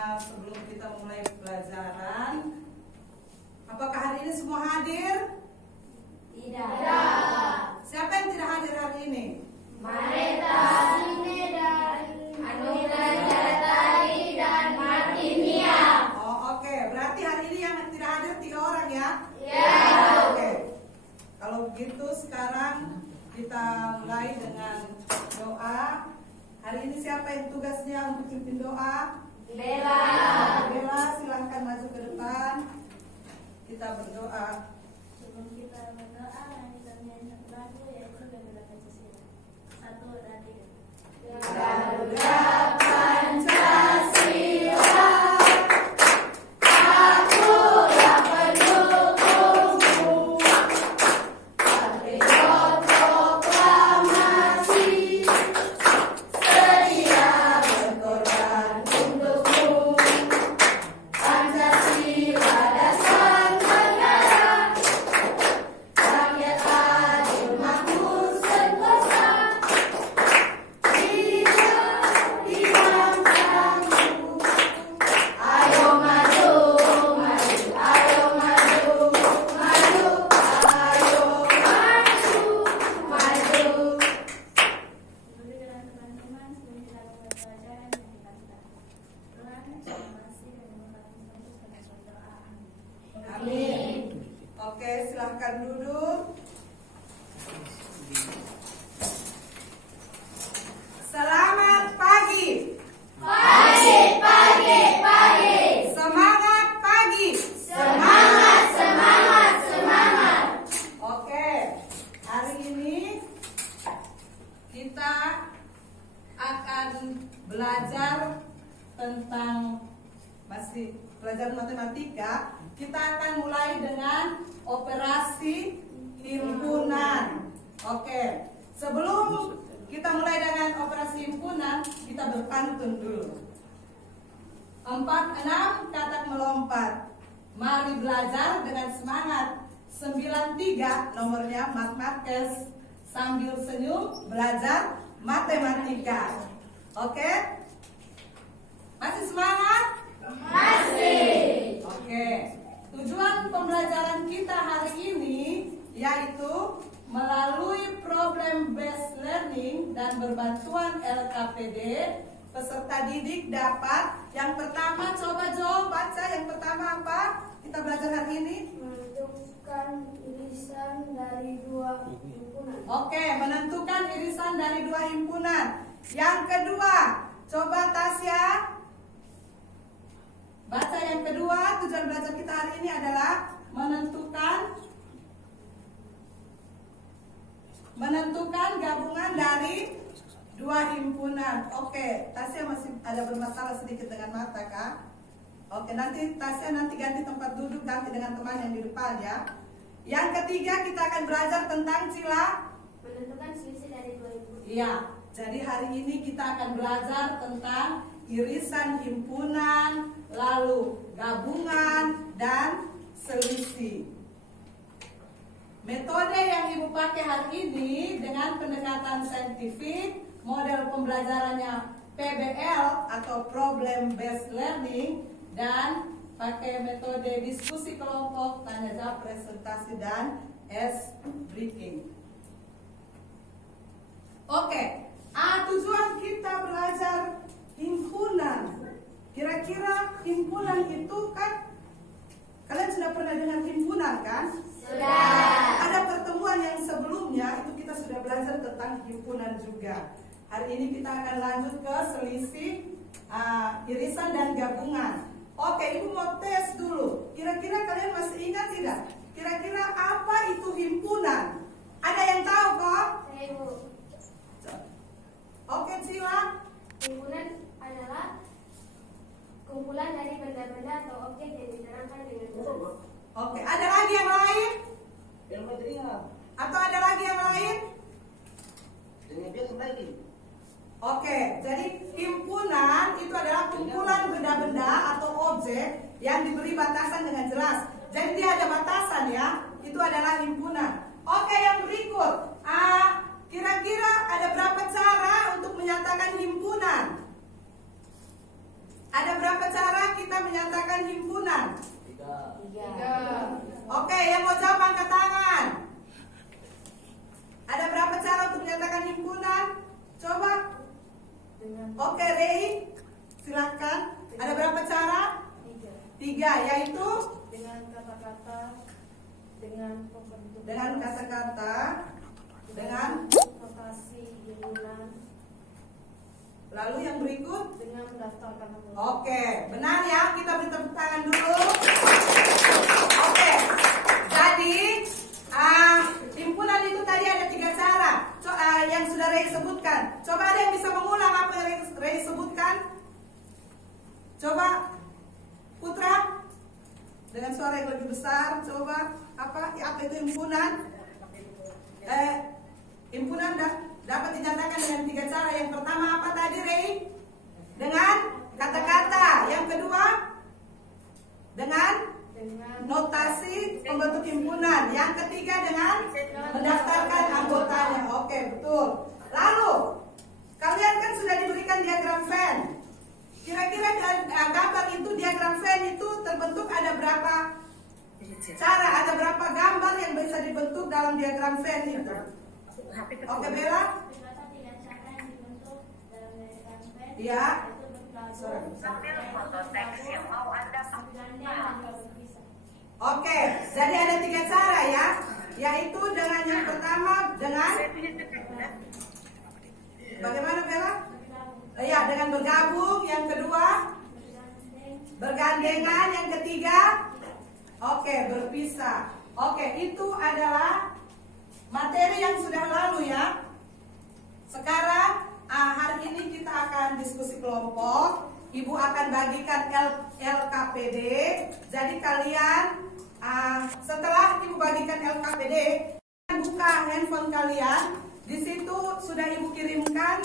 Sebelum kita mulai pelajaran, apakah hari ini semua hadir? Tidak. Siapa yang tidak hadir hari ini? Mareta, Medan, Anura Jaratari, dan Martinia. Oh, oke. Berarti hari ini yang tidak hadir 3 orang ya? Ya. Oke. Kalau begitu sekarang kita mulai dengan doa. Hari ini siapa yang tugasnya untuk pimpin doa? Bella. Bella, silahkan maju ke depan. Kita berdoa. Sebelum kita berdoa, mari kita nyanyi satu lagu, yaitu Garuda Pancasila. 1, 2, 3. Garuda Pancasila, akulah pendukungmu. Patriot proklamasi, sedia berkorban untukmu. Pancasila dasar negara, rakyat adil makmur sentosa. Hidup di bangsamu. Ayo maju, maju, ayo maju, maju, ayo maju, maju. Dulu dengan teman-teman sebelum kita mulai pelajaran yang kita Tuhan, terima kasih dan memberkati kita dengan berdoa. Amin. Oke, silahkan duduk. Selamat pagi. Pagi, pagi, pagi. Semangat pagi. Semangat, semangat, semangat. Oke, hari ini kita akan belajar tentang masih pelajaran matematika. Kita akan mulai dengan operasi himpunan. Oke, sebelum kita mulai dengan operasi himpunan, kita berpantun dulu. 4, 6 katak melompat. Mari belajar dengan semangat. 93 nomornya Mat Marquez. Sambil senyum belajar matematika. Oke? Masih semangat? Masih. Oke. Tujuan pembelajaran kita hari ini yaitu melalui problem based learning dan berbantuan LKPD, peserta didik dapat yang pertama, coba Jo baca yang pertama apa? Kita belajar hari ini. Menentukan irisan dari 2 himpunan. Oke, menentukan irisan dari 2 himpunan. Yang kedua, coba Tasya baca yang kedua. Tujuan belajar kita hari ini adalah menentukan gabungan dari 2 himpunan. Oke, Tasya masih ada bermasalah sedikit dengan mata kah? Oke, nanti Tasya ganti tempat duduk, ganti dengan teman yang di depan ya. Yang ketiga kita akan belajar tentang Menentukan selisih dari 2 himpunan. Iya, jadi hari ini kita akan belajar tentang irisan himpunan, lalu gabungan dan selisih. Metode yang Ibu pakai hari ini dengan pendekatan saintifik, model pembelajarannya PBL atau Problem Based Learning, dan pakai metode diskusi kelompok, tanya jawab, presentasi, dan ice breaking. Oke, tujuan kita belajar himpunan. Kira-kira himpunan itu kan, kalian sudah pernah dengar himpunan kan? Sudah. Ada pertemuan yang sebelumnya itu kita sudah belajar tentang himpunan juga. Hari ini kita akan lanjut ke selisih, irisan dan gabungan. Oke, Ibu mau tes dulu. Kira-kira kalian masih ingat tidak? Kira-kira apa itu himpunan? Ada yang tahu kok? Saya Ibu. Oke, Cila. Himpunan adalah kumpulan dari benda-benda atau objek yang diterangkan dengan jelas. Oke, ada lagi yang lain? Yang material. Atau ada lagi yang lain? Dengan biasa lagi. Oke, jadi himpunan itu adalah kumpulan benda-benda atau objek yang diberi batasan dengan jelas. Jadi dia ada batasan ya, itu adalah himpunan. Oke, yang berikut, kira-kira ada berapa cara untuk menyatakan himpunan? Ada berapa cara Oke, Rey, silakan. Ada berapa cara? 3, yaitu dengan kata-kata, dengan pembentukan, dengan kata-kata, dengan notasi impunan, lalu yang berikut. dengan mendaftarkan anggota. Oke, benar ya. Kita beri tepuk tangan dulu. Oke, jadi himpunan itu tadi ada 3 cara yang sudah Rey sebutkan. Coba ada yang bisa mengulang apa yang Rey sebutkan? Coba, Putra, dengan suara yang lebih besar. Coba apa itu himpunan? Himpunan dapat dinyatakan dengan 3 cara. Yang pertama apa tadi, Rey? Dengan kata-kata. Yang kedua dengan notasi pembentuk himpunan. Yang ketiga dengan mendaftarkan anggotanya. Oke, betul. Lalu kalian kan sudah diberikan diagram Venn. Kira-kira gambar itu, diagram Venn itu terbentuk ada berapa cara, ada berapa gambar yang bisa dibentuk dalam diagram Venn itu? Oke, Bella? Iya. Sambil foto teks yang mau Anda Oke, jadi ada 3 cara ya, yaitu dengan yang pertama dengan bagaimana, Bella? Ya, dengan bergabung. Yang kedua bergandengan. Yang ketiga berpisah. Itu adalah materi yang sudah lalu ya. Sekarang hari ini kita akan diskusi kelompok. Ibu akan bagikan LKPD. Jadi kalian setelah Ibu bagikan LKPD, buka handphone kalian. Di situ sudah Ibu kirimkan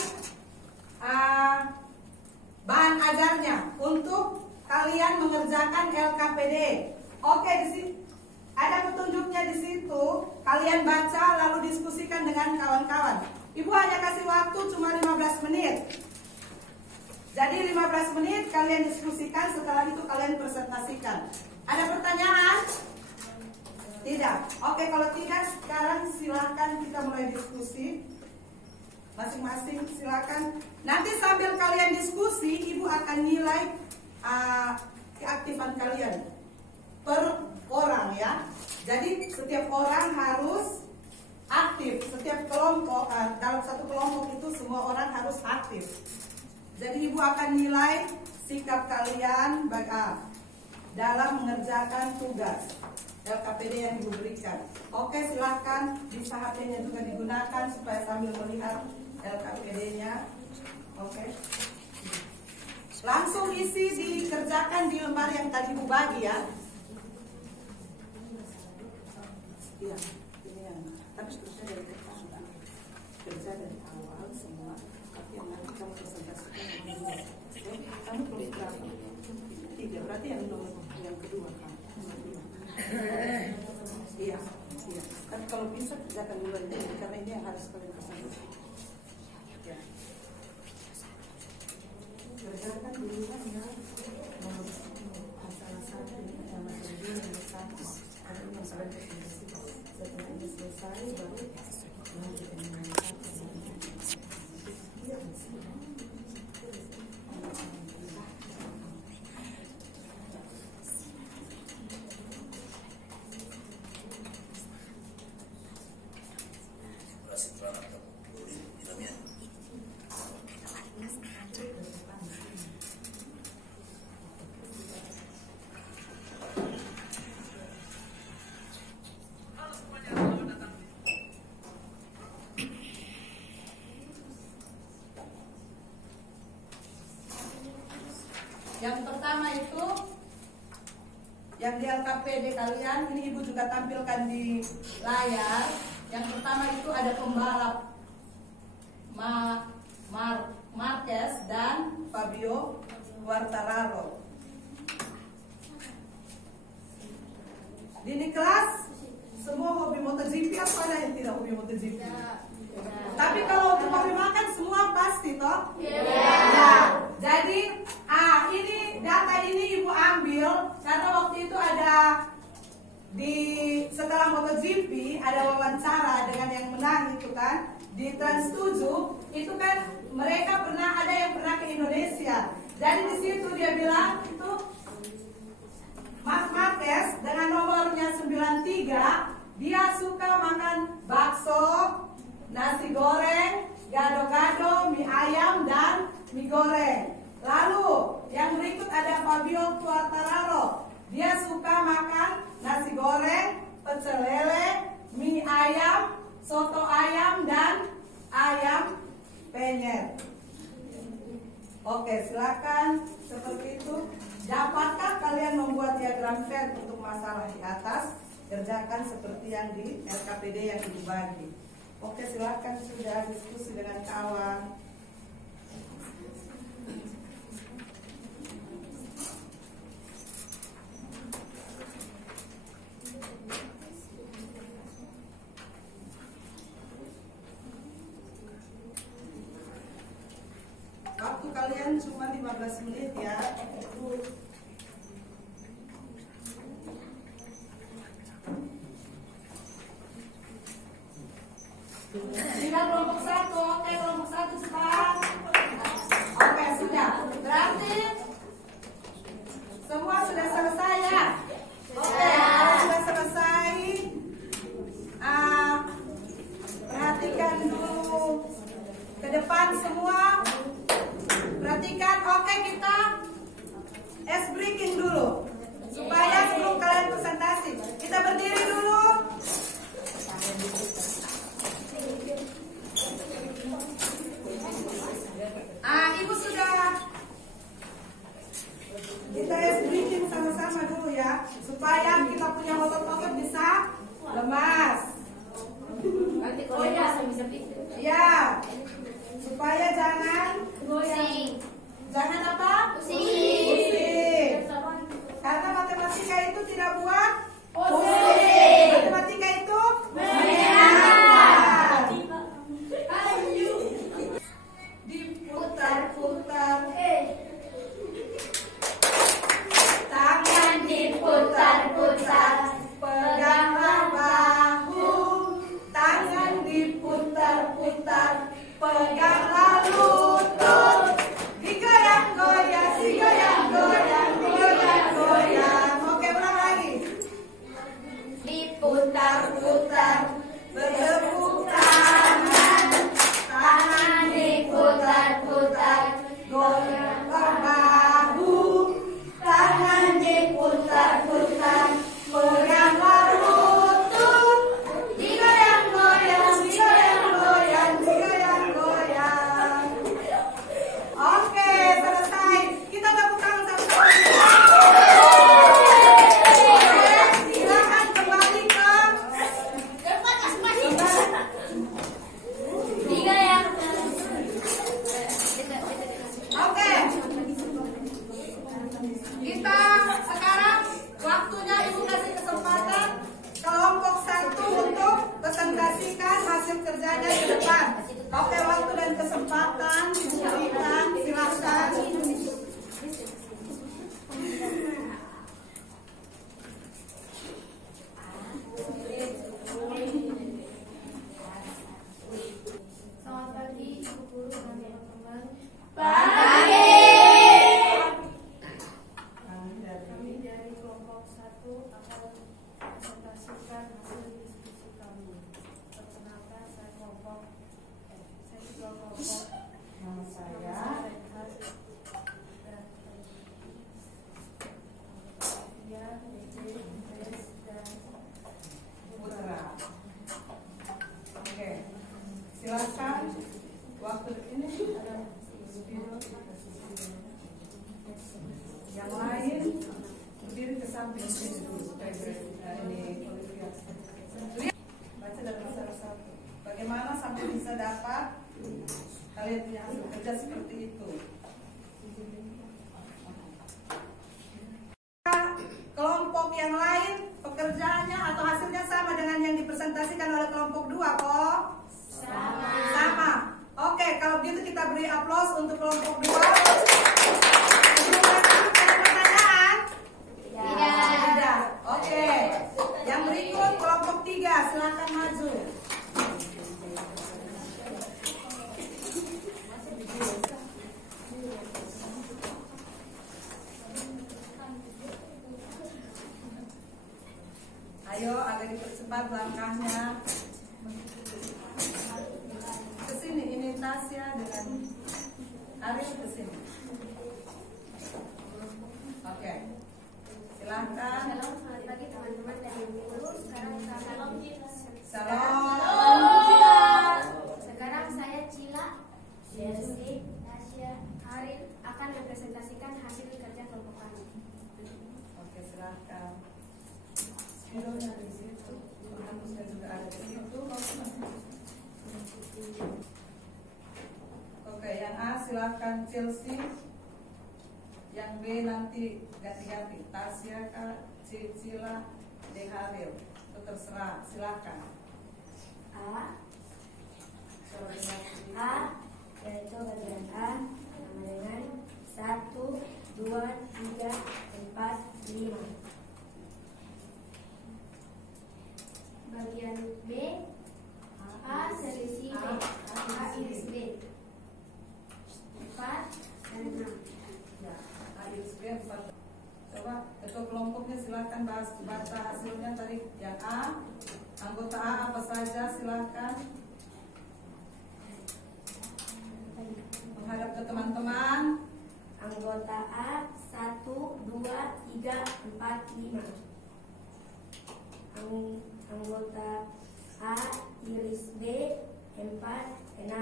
bahan ajarnya untuk kalian mengerjakan LKPD. Oke, di sini ada petunjuknya di situ. Kalian baca lalu diskusikan dengan kawan-kawan. Ibu hanya kasih waktu cuma 15 menit. Jadi 15 menit kalian diskusikan, setelah itu kalian presentasikan. Ada pertanyaan? Tidak. Oke, kalau tidak sekarang silakan kita mulai diskusi. Masing-masing silakan. Nanti sambil kalian diskusi, Ibu akan nilai keaktifan kalian per orang ya. Jadi setiap orang harus aktif. Setiap kelompok, dalam satu kelompok itu semua orang harus aktif. Jadi Ibu akan nilai sikap kalian dalam mengerjakan tugas LKPD yang Ibu berikan. Oke, silahkan bisa HP-nya juga digunakan supaya sambil melihat LKPD-nya. Oke. Langsung isi dikerjakan di lembar yang tadi Ibu bagi ya. Iya, ini yang tapi terusnya dari depan, kerja dari awal semua. Tapi yang nanti kamu presentasikan kamu tulis berapa? 3, berarti yang kedua kan? Iya. Tapi kalau bisa kerjakan dulu aja, karena ini yang harus kalian presentasikan. Ya. Kerjakan dulu kan ya. Nomor salah satu yang kedua yang satu. Ada yang sudah selesai. Setelah ini selesai baru lanjut dengan yang satu. Yang pertama itu yang di LKPD kalian, ini Ibu juga tampilkan di layar. Yang pertama itu ada pembalap Marquez dan Fabio Quartararo. Di ini kelas semua hobi MotoGP atau ada yang tidak hobi MotoGP? Tapi kalau untuk hobi makan semua pasti toh? Ya. Jadi ini data ini Ibu ambil karena waktu itu ada setelah MotoGP ada wawancara dengan yang menang itu kan. di Trans 7 itu kan mereka ada yang pernah ke Indonesia. Jadi di situ dia bilang itu Mas Marquez dengan nomornya 93, dia suka makan bakso, nasi goreng, gado-gado, mie ayam dan mie goreng. Lalu yang berikut ada Fabio Quartararo, dia suka makan nasi goreng, pecel lele, mie ayam, soto ayam dan ayam penyet. Oke, silakan seperti itu. Dapatkah kalian membuat diagram Venn untuk masalah di atas? Kerjakan seperti yang di RKPD yang ibu bagi. Oke, silakan sudah diskusi dengan kawan. Waktu kalian cuma 15 menit ya. Tinggal kelompok 1. Oke, kelompok 1 cepat. Oke, sudah. Berarti semua sudah selesai ya. Oke, kalau sudah selesai, perhatikan dulu ke depan semua. Perhatikan, oke, kita ice breaking dulu supaya sebelum kalian presentasi kita berdiri dulu. Ibu sudah kita ice breaking sama-sama dulu ya supaya kita punya otot-otot bisa lemas. Ya, supaya jangan jangan apa? Pusing. Karena matematika itu tidak buat pusing. Matematika itu menyenangkan. Diputar-putar, tangan diputar-putar, peganglah bahu, tangan diputar-putar, peganglah lutut, digoyang-goyang, digoyang-goyang, digoyang-goyang. Oke, ulang lagi. Diputar-putar, bertepuk tangan, tangan diputar-putar, goyanglah bahu, tangan diputar-putar, peganglah lutut, digoyang-goyang, digoyang-goyang, digoyang-goyang. Oke, selesai. Kita tepuk tangan sama-sama. Silakan kembali ke Oke. Kita sekarang waktunya ibu kasih kesempatan kelompok 1 untuk presentasikan hasil kerjanya di depan. Oke, waktu dan kesempatan diberikan, silakan. Selamat pagi, Ibu Guru dan teman-teman. Kami dari kelompok 1 akan presentasikan hasil diskusi kami. Perkenalkan, saya kelompok Nama saya Putra. Oke, silakan. Waktu ini yang lain berdiri ke samping sini dulu supaya ini baca dan rasa-rasa. Bagaimana sampai bisa dapat kalian punya hasil kerja seperti itu? Kelompok yang lain pekerjaannya atau hasilnya sama dengan yang dipresentasikan oleh kelompok 2 kok? Sama. Oke, kalau begitu kita beri aplaus untuk kelompok 2. Ada pertanyaan? Tidak. Oke. Yang berikut kelompok 3, silakan maju. Tasya dengan Ariel ke sini. Oke. Silahkan. Shalom, selamat pagi teman-teman dari Bengkulu. Sekarang Sekarang saya Cila, Chelsea, Tasya, Ariel akan mempresentasikan hasil kerja kelompok kami. Oke, silahkan. Spidolnya di situ, penghapusnya juga ada di situ. Oke, yang A silahkan Chelsea. Yang B nanti ganti-ganti Tasya, Kak, Cila, Deharil. Itu terserah, silahkan. A yaitu bagian A sama dengan 1, 2, 3, 4, 5. Bagian B, A selisih B, A iris B, 4 dan 6. Ya, Ariel Square 4. Coba ketua kelompoknya silahkan baca hasilnya tadi. Yang A, anggota A apa saja silahkan. Menghadap ke teman-teman. Anggota A 1, 2, 3, 4, 5. Anggota A iris B 4, 6.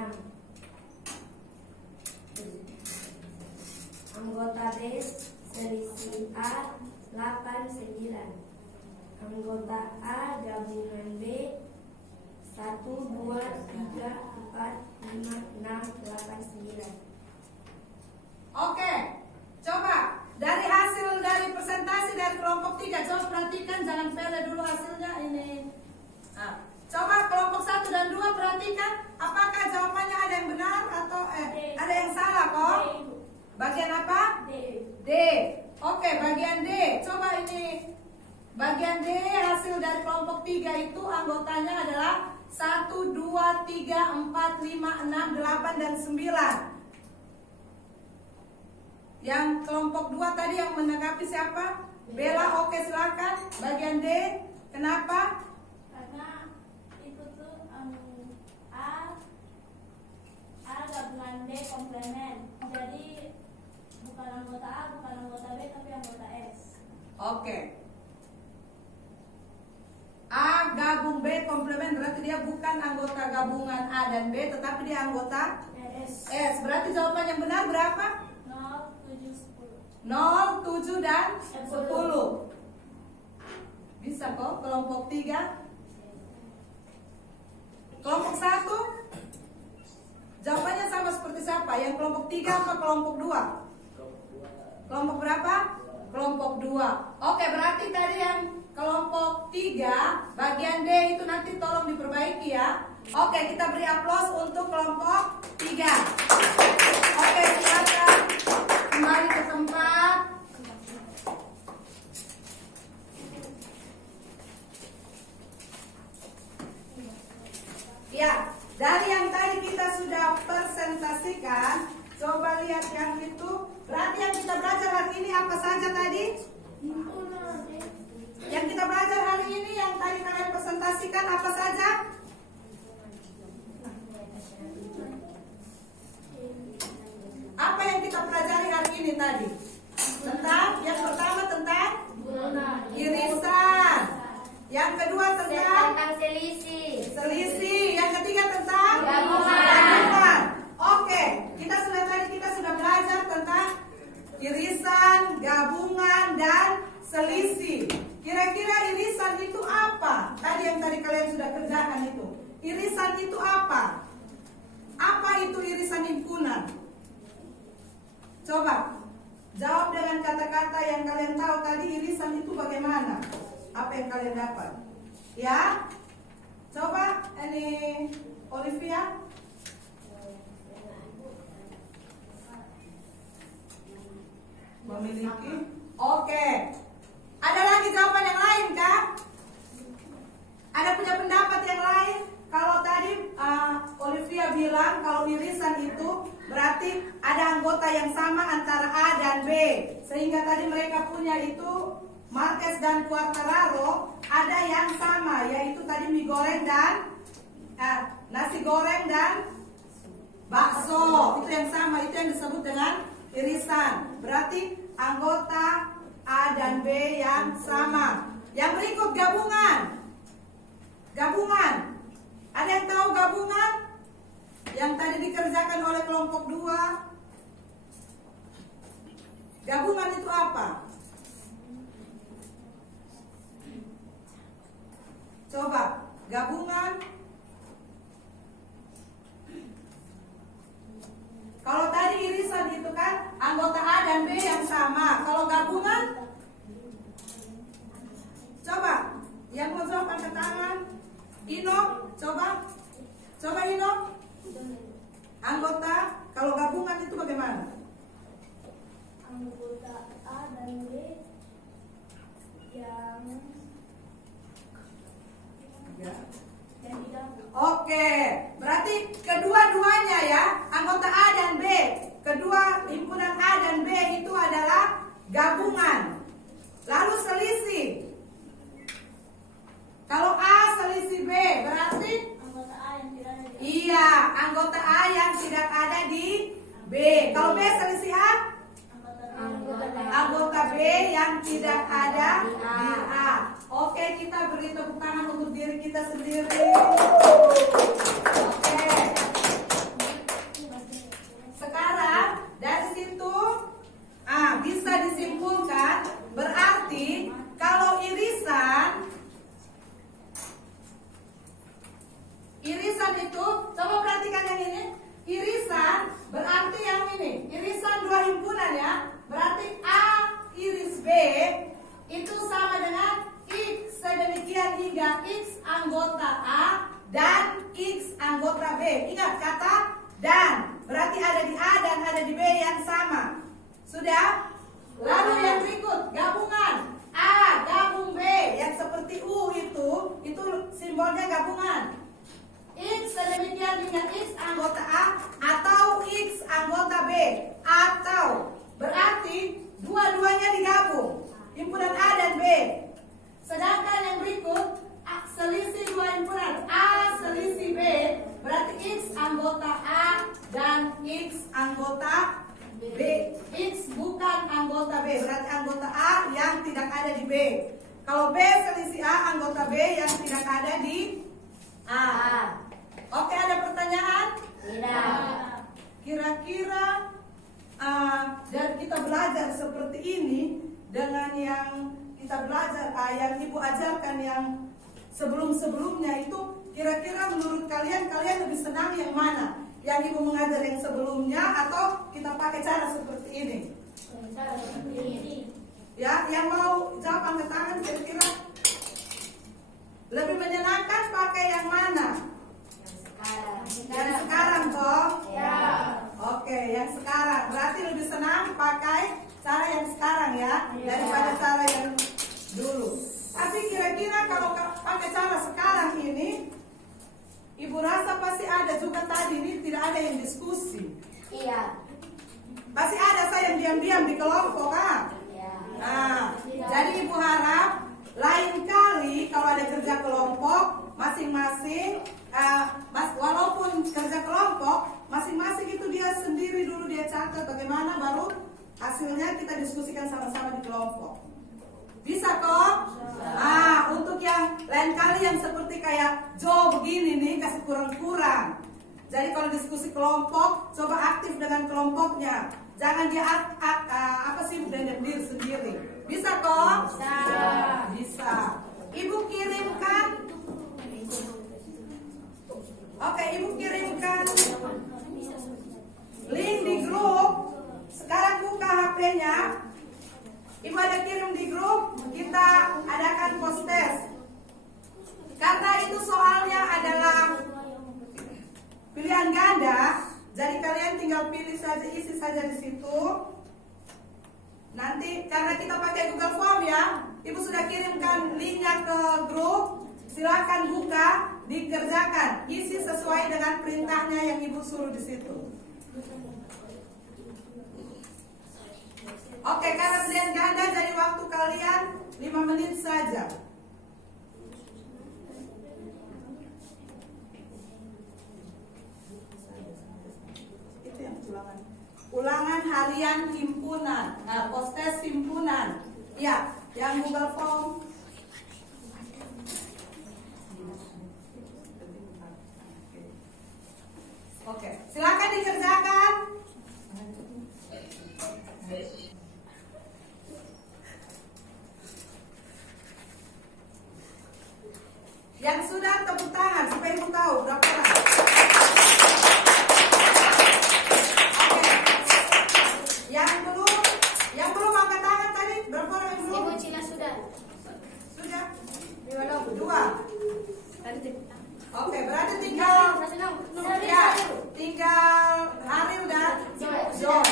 Anggota B selisih A 8, 9. Anggota A gabungan B 1, 2, 3, 4, 5, 6, 8, 9. Oke, coba dari hasil dari presentasi dari kelompok 3, coba perhatikan, jangan pele dulu hasilnya ini. Nah, coba kelompok 1 dan 2 perhatikan, apakah jawabannya ada yang benar atau ada yang salah kok? Bagian apa? D. Oke, bagian D. Coba ini bagian D hasil dari kelompok 3 itu anggotanya adalah 1, 2, 3, 4, 5, 6, 8, dan 9. Yang kelompok 2 tadi yang menanggapi siapa? Bella, oke silakan. Bagian D, kenapa? Karena itu tuh A gabungan B komplement. Jadi bukan anggota A, bukan anggota B, tapi anggota S. Oke. A gabung B komplement, berarti dia bukan anggota gabungan A dan B, tetapi dia anggota S. S. Berarti jawaban yang benar berapa? 0, 7, 10. 0, 7, dan 10. Bisa kok kelompok 3. Kelompok 1 jawabannya sama seperti siapa? Yang kelompok 3 apa kelompok 2? Kelompok berapa? Kelompok 2. Oke, berarti tadi yang kelompok 3 bagian D itu nanti tolong diperbaiki ya. Oke, kita beri aplaus untuk kelompok 3. Oke, silakan kembali ke tempat. Ya, dari yang tadi kita sudah presentasikan, coba lihat yang itu. Berarti yang kita belajar hari ini apa saja tadi? Yang kita belajar hari ini yang tadi kalian presentasikan apa saja? Apa yang kita pelajari hari ini tadi? Tentang yang pertama tentang irisan. Yang kedua tentang selisih. Yang ketiga tentang gabungan. Oke, kita sudah belajar tentang irisan, gabungan, dan selisih. Kira-kira irisan itu apa? Yang tadi kalian sudah kerjakan itu. Irisan itu apa? Apa itu irisan himpunan? Coba jawab dengan kata-kata yang kalian tahu tadi. Irisan itu bagaimana? Apa yang kalian dapat? Ya, coba ini Olivia. Memiliki. Oke. Ada lagi jawaban yang lain kah? Ada punya pendapat yang lain? Kalau tadi Olivia bilang kalau irisan itu berarti ada anggota yang sama antara A dan B, sehingga tadi mereka punya itu Marquez dan Quartararo ada yang sama, yaitu tadi mie goreng dan nasi goreng dan itu yang sama, itu yang disebut dengan irisan. Berarti anggota A dan B yang sama. Yang berikut gabungan. Gabungan. Ada yang tahu gabungan? Yang tadi dikerjakan oleh kelompok 2. Gabungan itu apa? Coba, gabungan. Kalau tadi irisan itu kan anggota A dan B yang sama. Kalau gabungan, coba, yang mau jawab angkat tangan. Ino, coba. Coba Ino. Anggota, kalau gabungan itu bagaimana? Anggota A dan B yang digabung. Oke, berarti kedua-duanya ya, anggota A dan B, kedua himpunan A dan B itu adalah gabungan. Lalu selisih. Kalau A selisih B, berarti Anggota A yang tidak ada di iya, anggota A yang tidak ada di B. Kalau B selisih A, anggota B yang tidak ada di A. Oke, kita beri tepuk tangan untuk diri kita sendiri. Oke. Sekarang dari situ bisa disimpulkan, berarti kalau irisan itu, coba perhatikan yang ini. Irisan berarti yang ini, irisan dua himpunan ya. Berarti A iris B itu sama dengan X sedemikian hingga X anggota A dan X anggota B. Ingat kata dan, berarti ada di A dan ada di B yang sama. Sudah? Lalu yang berikut, gabungan A gabung B yang seperti U itu simbolnya gabungan. X sedemikian hingga X anggota A atau X anggota B, atau berarti dua-duanya digabung, himpunan A dan B. Sedangkan yang berikut, selisih dua himpunan A selisih B, berarti X anggota A dan X anggota B. X bukan anggota B, berarti anggota A yang tidak ada di B. Kalau B selisih A, anggota B yang tidak ada di A. Oke, ada pertanyaan? Tidak. Kira-kira dan kita belajar seperti ini dengan yang kita belajar, yang Ibu ajarkan yang sebelum-sebelumnya itu, kira-kira menurut kalian lebih senang yang mana? Yang Ibu mengajar yang sebelumnya atau kita pakai cara seperti ini? Cara seperti ini. Ya, yang mau jawab angkat tangan, kira-kira lebih menyenangkan pakai yang mana? Yang sekarang toh? Ya. Oke, yang sekarang. Berarti lebih senang pakai cara yang sekarang ya, daripada cara yang dulu. Tapi kira-kira kalau pakai cara sekarang ini, Ibu rasa pasti ada juga tadi ini tidak ada yang diskusi. Iya. Pasti ada saya yang diam-diam di kelompok kan? Iya. Nah, jadi Ibu harap lain kali kalau ada kerja kelompok masing-masing, walaupun kerja kelompok masing-masing itu dia sendiri dulu dia catat bagaimana, baru hasilnya kita diskusikan sama-sama di kelompok. Bisa kok? Untuk yang lain kali yang seperti kayak Jo begini nih kasih kurang-kurang. Jadi kalau diskusi kelompok, coba aktif dengan kelompoknya. Jangan dia sibuk dan diri sendiri. Bisa kok? Bisa. Ibu kirimkan. Oke, Ibu kirimkan link di grup. Sekarang buka HP-nya. Ibu ada kirim di grup. Kita adakan post test. Karena itu soalnya adalah pilihan ganda, jadi kalian tinggal pilih saja, isi saja di situ. Nanti karena kita pakai Google Form ya, Ibu sudah kirimkan linknya ke grup. Silakan buka, dikerjakan, isi sesuai dengan perintahnya yang Ibu suruh di situ. Oke, karena pilihan ganda jadi waktu kalian 5 menit saja. Itu yang Ulangan harian himpunan, postes himpunan. Ya, yang Google Form. Oke, silakan dikerjakan. Yang sudah tepuk tangan supaya ibu tahu berapa orang. Oke. Yang belum angkat tangan tadi berapa orang yang belum? Ibu Cina sudah. Sudah? 2. 2. Oke, berarti tinggal Hari udah John.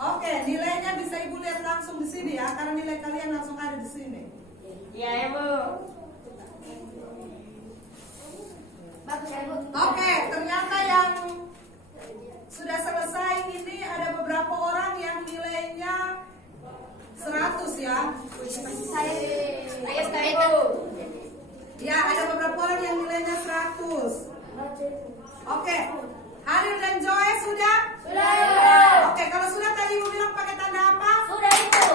Oke, nilainya bisa ibu lihat langsung di sini ya, karena nilai kalian langsung ada di sini. Iya, Ibu. Oke, ternyata yang sudah selesai ini ada beberapa orang yang nilainya 100 ya. Ya, ada beberapa orang yang nilainya 100. Oke, Haril dan Joy sudah? Sudah. Oke, kalau sudah tadi ibu bilang pakai tanda apa? Sudah itu.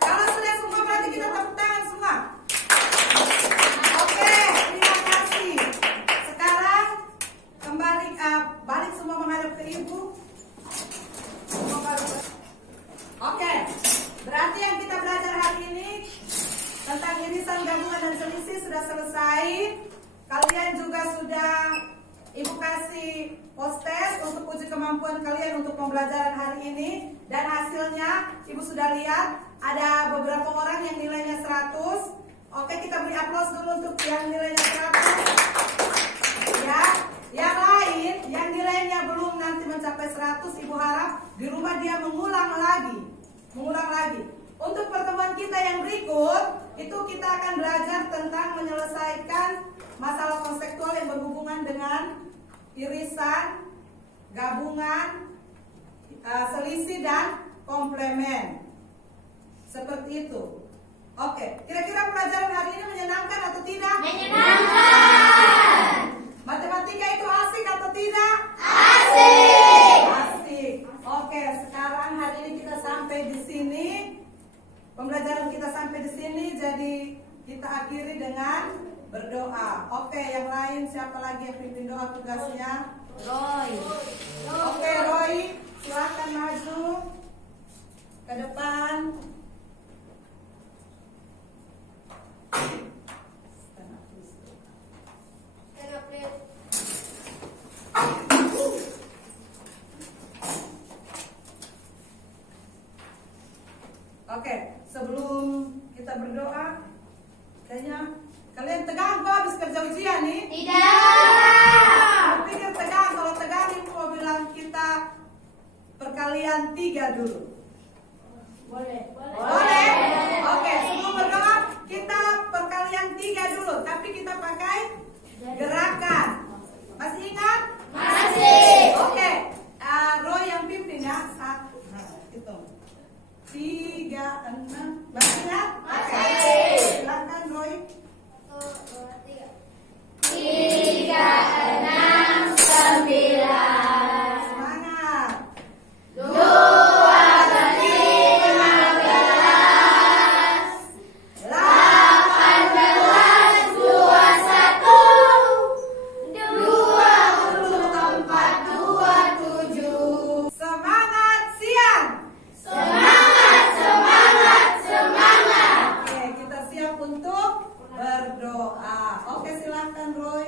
Kalau sudah semua berarti kita tepuk tangan semua. Oke, terima kasih. Sekarang kembali balik semua menghadap ke ibu. Oke, berarti yang kita belajar hari ini tentang irisan, gabungan, dan selisih sudah selesai. Kalian juga sudah ibu kasih postes untuk uji kemampuan kalian untuk pembelajaran hari ini. Dan hasilnya ibu sudah lihat ada beberapa orang yang nilainya 100. Oke, kita beri aplaus dulu untuk yang nilainya 100. Ya, yang lain yang nilainya belum nanti mencapai 100, ibu harap di rumah dia mengulang lagi. Untuk pertemuan kita yang berikut, itu kita akan belajar tentang menyelesaikan masalah konseptual yang berhubungan dengan irisan, gabungan, selisih, dan komplemen. Seperti itu. Oke, kira-kira pelajaran hari ini menyenangkan atau tidak? Menyenangkan. Matematika itu asik atau tidak? Asik. Oke, sekarang hari ini kita sampai di sini. Pembelajaran kita sampai di sini, jadi kita akhiri dengan berdoa. Oke, yang lain siapa lagi yang pimpin doa tugasnya? Roy. Oke, Roy, silakan maju ke depan. Oke, sebelum kita berdoa, kayaknya kalian tegang kok habis kerja ujian nih? Tidak. Aku pikir tegang, kalau tegang ibu mau bilang kita perkalian 3 dulu. Boleh. Oke, sebelum berdoa kita perkalian 3 dulu, tapi kita pakai gerakan. Masih ingat? Masih. Oke, Roy yang pimpin ya. 1, hitung. 3, 6. Masih ingat? Masih. Silakan Roy. 3, 6, 9. Semangat. 2, 15, 18, 21, 24, 27. Semangat siang. Semangat. Oke, kita siap untuk berdoa. Oke, silakan Roy.